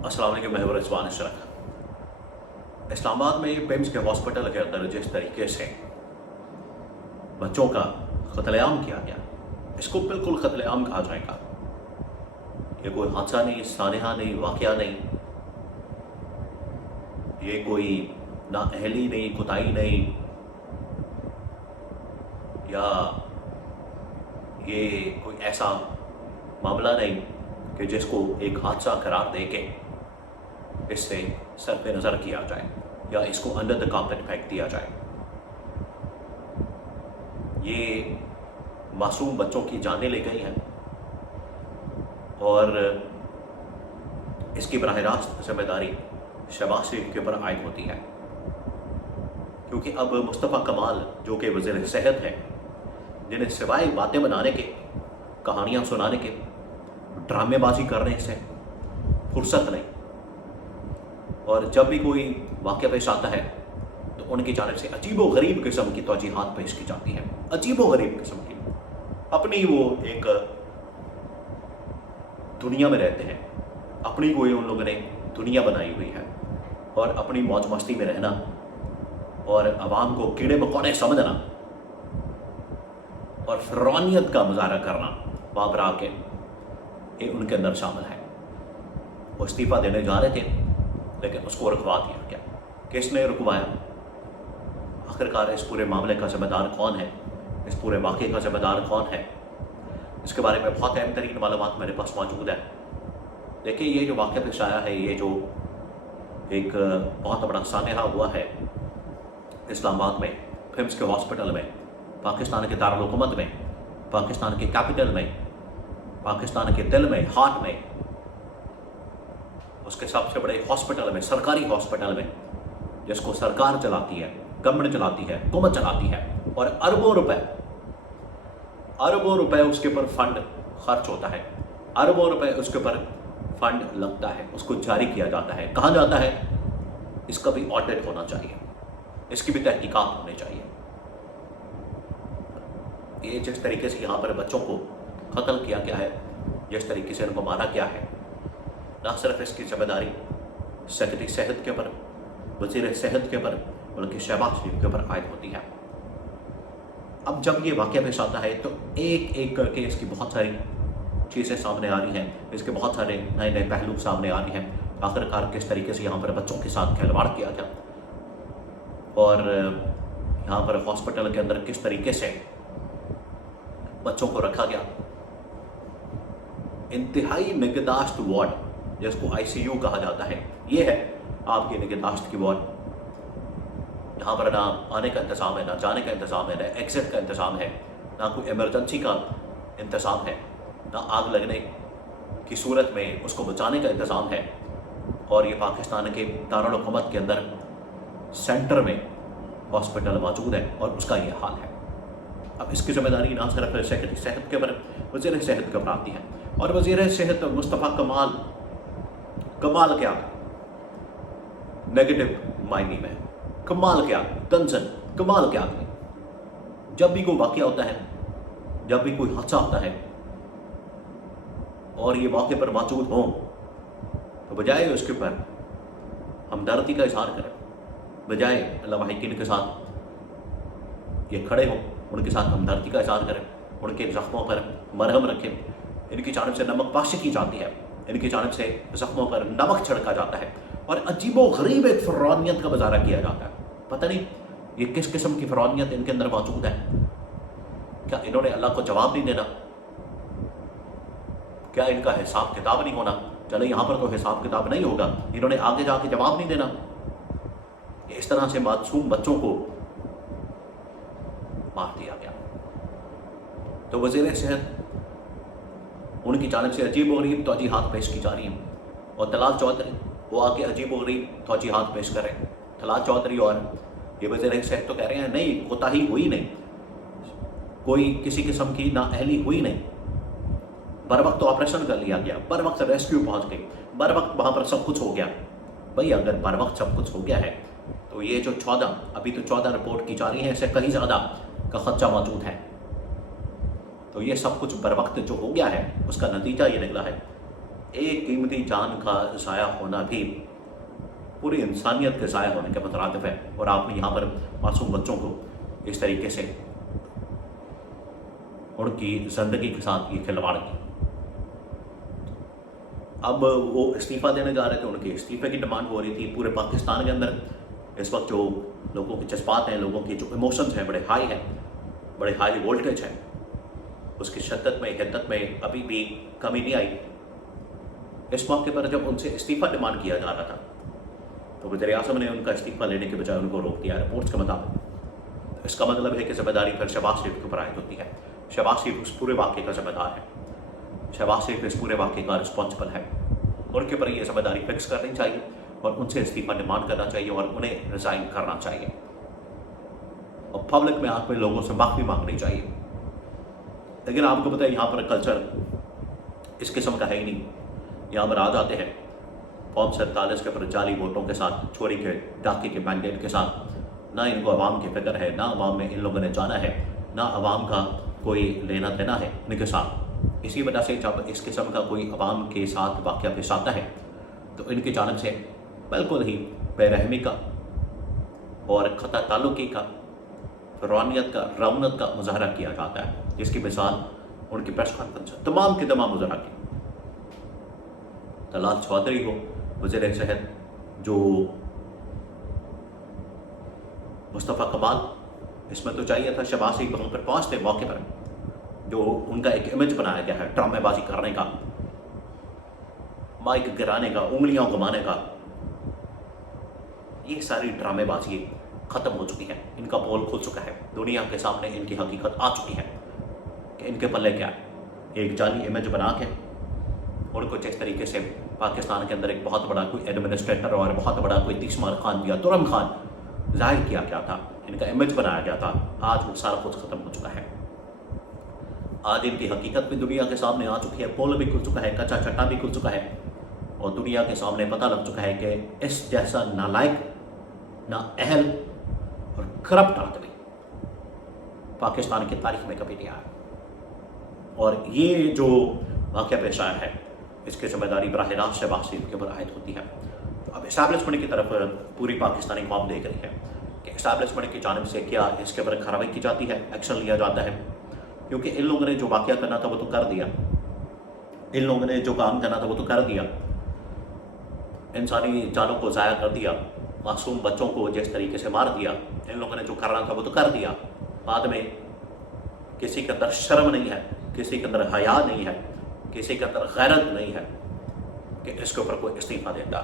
अस्सलाम वालेकुम, मैं रिजवान अशरफ। इस्लामाबाद में पिम्स के हॉस्पिटल के अंदर जिस तरीके से बच्चों का कत्लेआम किया गया, इसको बिल्कुल कत्लेआम कहा जाएगा। ये कोई हादसा नहीं, सानेहा नहीं, वाकया नहीं, ये कोई नाअहली नहीं, कुताई नहीं, या ये कोई ऐसा मामला नहीं कि जिसको एक हादसा करार दे के इससे सर पे नज़र किया जाए या इसको अंडर द कारपेट फेंक दिया जाए। ये मासूम बच्चों की जानें ले गई हैं और इसकी बराह रास्त जिम्मेदारी शहबाज शरीफ के ऊपर आयद होती है, क्योंकि अब मुस्तफ़ा कमाल जो कि वज़ीर सेहत है, जिन्हें सिवाय बातें बनाने के, कहानियाँ सुनाने के, ड्रामेबाजी करने से फुर्सत नहीं, और जब भी कोई वाक़या पेश आता है तो उनकी जानिब से अजीबो गरीब किस्म की तौजीहात पेश की जाती है। अजीबो गरीब किस्म की, अपनी वो एक दुनिया में रहते हैं, अपनी कोई उन लोगों ने दुनिया बनाई हुई है, और अपनी मौज मस्ती में रहना और आवाम को कीड़े मकोड़े समझना और फिरौनियत का मुजाहरा करना बाबरा के, ये उनके अंदर शामिल है। वो इस्तीफ़ा देने जा रहे थे, लेकिन उसको रुकवा दिया गया। किसने रुकवाया? आखिरकार इस पूरे मामले का ज़िम्मेदार कौन है? इस पूरे वाक़े का ज़िम्मेदार कौन है? इसके बारे में बहुत अहम तरीन मालूमात मेरे पास मौजूद है। देखिए, ये जो वाक़या पेश आया है, ये जो एक बहुत बड़ा सानेहा हुआ है इस्लामाबाद में, पिम्स के हॉस्पिटल में, पाकिस्तान के दारुल हुकूमत में, पाकिस्तान के कैपिटल में, पाकिस्तान के दिल में, हार्ट में, उसके सबसे बड़े हॉस्पिटल में, सरकारी हॉस्पिटल में, जिसको सरकार चलाती है, गवर्नमेंट चलाती है, हुकूमत चलाती है, और अरबों रुपए उसके ऊपर फंड खर्च होता है, अरबों रुपए उसके ऊपर फंड लगता है, उसको जारी किया जाता है। कहाँ जाता है? इसका भी ऑडिट होना चाहिए, इसकी भी तहकीकात होनी चाहिए। ये जिस तरीके से यहाँ पर बच्चों को कत्ल किया गया है, जिस तरीके से उनको मारा गया है, ना सिर्फ इसकी जिम्मेदारी सेक्रेटरी सेहत के ऊपर, वज़ीर सेहत के ऊपर, बल्कि शहबाज शरीफ के ऊपर आयद होती है। अब जब ये वाक़या पेश आता है तो एक एक करके इसकी बहुत सारी चीज़ें सामने आ रही हैं, इसके बहुत सारे नए नए पहलू सामने आ रहे हैं। आखिरकार किस तरीके से यहाँ पर बच्चों के साथ खिलवाड़ किया गया, और यहाँ पर हॉस्पिटल के अंदर किस तरीके से बच्चों को रखा गया। इंतहाई निगहदाश्त वार्ड, जिसको ICU कहा जाता है, ये है आपकी निगहदाश्त की वार्ड। यहाँ पर ना आने का इंतज़ाम है, ना जाने का इंतज़ाम है, ना एग्ज़िट का इंतज़ाम है, ना कोई इमरजेंसी का इंतज़ाम है, ना आग लगने की सूरत में उसको बचाने का इंतज़ाम है। और ये पाकिस्तान के दारुल हुकूमत के अंदर सेंटर में हॉस्पिटल मौजूद है, और उसका ये हाल है। अब इसकी जिम्मेदारी ना सिर्फ सेक्रेटरी सेहत के ऊपर, वज़ीर सेहत के ऊपर आती है, और वज़ीर सेहत मुस्तफ़ा कमाल क्या नेगेटिव मायने में, कमाल क्या तंजन, कमाल क्या आदमी। जब भी कोई वाक़या होता है, जब भी कोई हादसा होता है और ये मौके पर मौजूद हों, तो बजाय उसके ऊपर हमदर्दी का इजहार करें, बजाय लावाहिकीन के साथ ये खड़े हों, उनके साथ हमदर्दी का इजहार करें, उनके ज़ख्मों पर मरहम रखें। इनकी जानिब से नमक पाशी की जाती है, इनकी जानिब से ज़ख्मों पर नमक छिड़का जाता है, और अजीबो गरीब एक फिरौनियत का मुजाहरा किया जाता है। पता नहीं ये किस किस्म की फिरौनियत इनके अंदर मौजूद है। क्या इन्होंने अल्लाह को जवाब नहीं देना? क्या इनका हिसाब किताब नहीं होना? चले, यहाँ पर तो हिसाब किताब नहीं होगा, इन्होंने आगे जाके जवाब नहीं देना। इस तरह से मासूम बच्चों को मार दिया गया। तो वज़ीर सेहत, उनकी जानिब से अजीब और गरीब तौजीहात पेश की जा रही हैं, और तलाल चौधरी वो आके अजीब और गरीब तौजीहात पेश कर रहे हैं। तलाल चौधरी और ये वज़ीर सेहत तो कह रहे हैं नहीं, कोताही हुई नहीं, कोई किसी किस्म की नाअहली हुई नहीं, बर वक्त ऑपरेशन कर लिया गया, बर वक्त रेस्क्यू पहुँच गई, बर वक्त वहाँ पर सब कुछ हो गया। भाई अगर बर वक्त सब कुछ हो गया है, तो ये जो 14, अभी तो 14 रिपोर्ट की जा रही है, इससे कहीं ज़्यादा का खर्चा मौजूद है। तो ये सब कुछ बर वक्त जो हो गया है, उसका नतीजा ये निकला है ایک قیمتی جان کا ضائع ہونا بھی پوری انسانیت کے ضائع ہونے کے مترادف ہے، اور آپ نے یہاں پر معصوم بچوں کو اس طریقے سے ان کی زندگی کے ساتھ یہ کھلواڑ کی۔ اب وہ استعفیٰ دینے جا رہے تھے، ان کے استعفے کی ڈیمانڈ ہو رہی تھی پورے پاکستان کے اندر۔ اس وقت جو لوگوں کے جذبات ہیں، لوگوں کی جو ایموشنز ہیں، بڑے ہائی ہیں، بڑے ہائی وولٹیج ہیں، اس کی شدت میں حدت میں ابھی بھی کمی نہیں آئی۔ اس موقع پر جب ان سے استعفیٰ ڈیمانڈ کیا جا رہا تھا تو وزیر اعظم نے ان کا استعفیٰ لینے کے بجائے ان کو روک دیا رپورٹس کے مطابق۔ اس کا مطلب ہے کہ ذمہ داری پھر شہباز شریف کے اوپر عائد ہوتی ہے۔ شہباز شریف اس پورے واقعے کا ذمہ دار ہے، شہباز شریف اس پورے واقعے کا رسپانسبل ہے۔ ان کے اوپر یہ ذمہ داری فکس کرنی چاہیے اور ان سے استعفیٰ ڈیمانڈ کرنا چاہیے اور انہیں ریزائن کرنا چاہیے، اور پبلک میں آپ میں لوگوں سے معافی مانگنی چاہیے۔ لیکن آپ کو پتہ ہے یہاں پر کلچر اس قسم کا ہے ہی نہیں۔ یہاں پر آ جاتے ہیں فارم 47 کے پر جعلی ووٹوں کے ساتھ، چوری کے ڈاکے کے مینڈیٹ کے ساتھ، نہ ان کو عوام کی فکر ہے، نہ عوام میں ان لوگوں نے جانا ہے، نہ عوام کا کوئی لینا دینا ہے ان کے ساتھ۔ اسی وجہ سے جب اس قسم کا کوئی عوام کے ساتھ واقعہ پیش آتا ہے تو ان کی جانب سے بالکل ہی بے رحمی کا اور قطع تعلقی کا، روانیت کا، رونت کا مظاہرہ کیا جاتا ہے، جس کی مثال ان کی پریس کانفرنس تمام کے تمام مظاہرہ کی۔ طلال چودھری ہو وزیر صحت، جو مصطفیٰ کمال، اس میں تو چاہیے تھا شہباز شریف وہاں پر پہنچتے موقع پر، جو ان کا ایک امیج بنایا گیا ہے ڈرامے بازی کرنے کا، مائک گرانے کا، انگلیاں گھمانے کا، یہ ساری ڈرامے بازی ختم ہو چکی ہے۔ ان کا پول کھل چکا ہے، دنیا کے سامنے ان کی حقیقت آ چکی ہے کہ ان کے پلے کیا ہے۔ ایک جعلی امیج بنا کے ان کو جس طریقے سے پاکستان کے اندر ایک بہت بڑا کوئی ایڈمنسٹریٹر اور بہت بڑا کوئی تیسمار خان یا ترم خان ظاہر کیا گیا تھا، ان کا امیج بنایا گیا تھا، آج وہ سارا کچھ ختم ہو چکا ہے۔ آج ان کی حقیقت بھی دنیا کے سامنے آ چکی ہے، پول بھی کھل چکا ہے، کچا چٹا بھی کھل چکا ہے، اور دنیا کے سامنے پتہ لگ چکا ہے کہ اس جیسا نالائق، نا اہل اور کرپٹ آدمی پاکستان کی تاریخ میں کبھی نہیں آیا۔ اور یہ جو واقعہ پیش آیا ہے، اس کی ذمہ داری براہ راست شہباز شریف کے اوپر عائد ہوتی ہے۔ تو اب اسٹیبلشمنٹ کی طرف پوری پاکستانی قوم دیکھ رہی ہے کہ اسٹیبلشمنٹ کی جانب سے کیا اس کے اوپر کارروائی کی جاتی ہے، ایکشن لیا جاتا ہے، کیونکہ ان لوگوں نے جو واقعہ کرنا تھا وہ تو کر دیا، ان لوگوں نے جو کام کرنا تھا وہ تو کر دیا، انسانی جانوں کو ضائع کر دیا، معصوم بچوں کو جس طریقے سے مار دیا، ان لوگوں نے جو کرنا تھا وہ تو کر دیا۔ بعد میں کسی کے اندر شرم نہیں ہے، کسی کے اندر حیا نہیں ہے، کسی کے اندر غیرت نہیں ہے کہ اس کے اوپر کوئی استعفیٰ دیتا۔